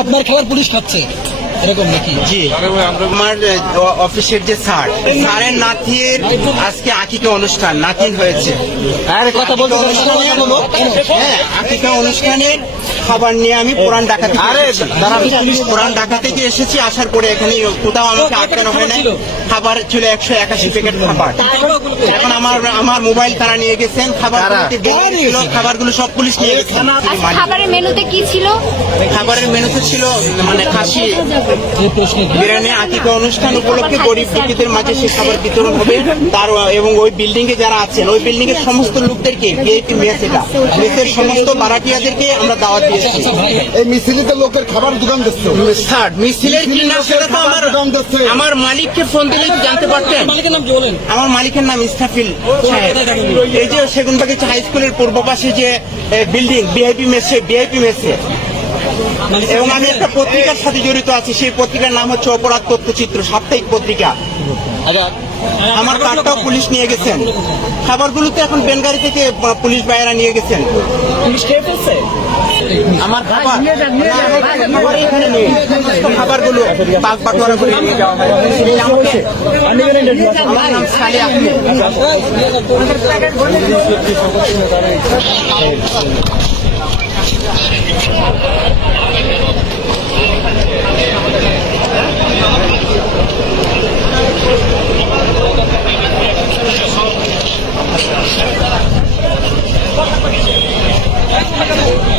আপনার খাবার পুলিশ খাচ্ছে। এরকম নাকি? জি। আমার অফিসের যে স্যার স্যারের নাতির আজকে আকিকা অনুষ্ঠান নাতিন হয়েছে। আরে কথা বলতে হ্যাঁ আকিকা অনুষ্ঠানের খাবার নিয়ে আমি পুরান ডাকাতে আরে পুরান ডাকা থেকে এসেছি আসার পরে এখানে কোথাও আমাকে আটকানো হয় না খাবার ছিল একশো একাশি প্যাকেট খাবার। এখন আমার আমার মোবাইল তারা নিয়ে গেছেন খাবার খাবারগুলো সব পুলিশ নিয়ে গেছেন আচ্ছা খাবারের মেনুতে কি ছিল? খাবারের মেনুতে ছিল মানে খাসি। বিরিয়ানি আকিকা অনুষ্ঠান উপলক্ষে গরিব দুঃখীদের মাঝে সে খাবার বিতরণ হবে। তার এবং ওই বিল্ডিং এ যারা আছেন ওই বিল্ডিং এর সমস্ত লোকদেরকে ভিআইপি মেস এটা মেসের সমস্ত ভাড়াটিয়াদেরকে আমরা দাওয়াত দিয়েছি এই মিছিলিতে লোকের খাবার দোকান দিচ্ছে। স্যার মিছিলের কি না সেটা তো আমার আমার মালিককে ফোন দিলে জানতে পারতেন। মালিকের নাম বলেন? আমার মালিকের নাম ইস্তাফিল এই যে সেগুনবাগিচা হাই স্কুলের পূর্ব পাশে যে বিল্ডিং বিআইপি মেসে বিআইপি মেসে এবং আমি একটা পত্রিকার সাথে জড়িত আছি সেই পত্রিকার নাম হচ্ছে অপরাধ তথ্যচিত্র সাপ্তাহিক পত্রিকা। আমার কার্ডটাও পুলিশ নিয়ে গেছেন। খাবারগুলো তো এখন বেনগাড়ি থেকে পুলিশ ভাইয়েরা নিয়ে গেছেন। পুলিশ খেয়ে ফেলছে? আমার খাবার খাবার এখানে নেই। সমস্ত খাবারগুলো করে নিয়ে যাওয়া হয়। আমার নাম সালে Bota a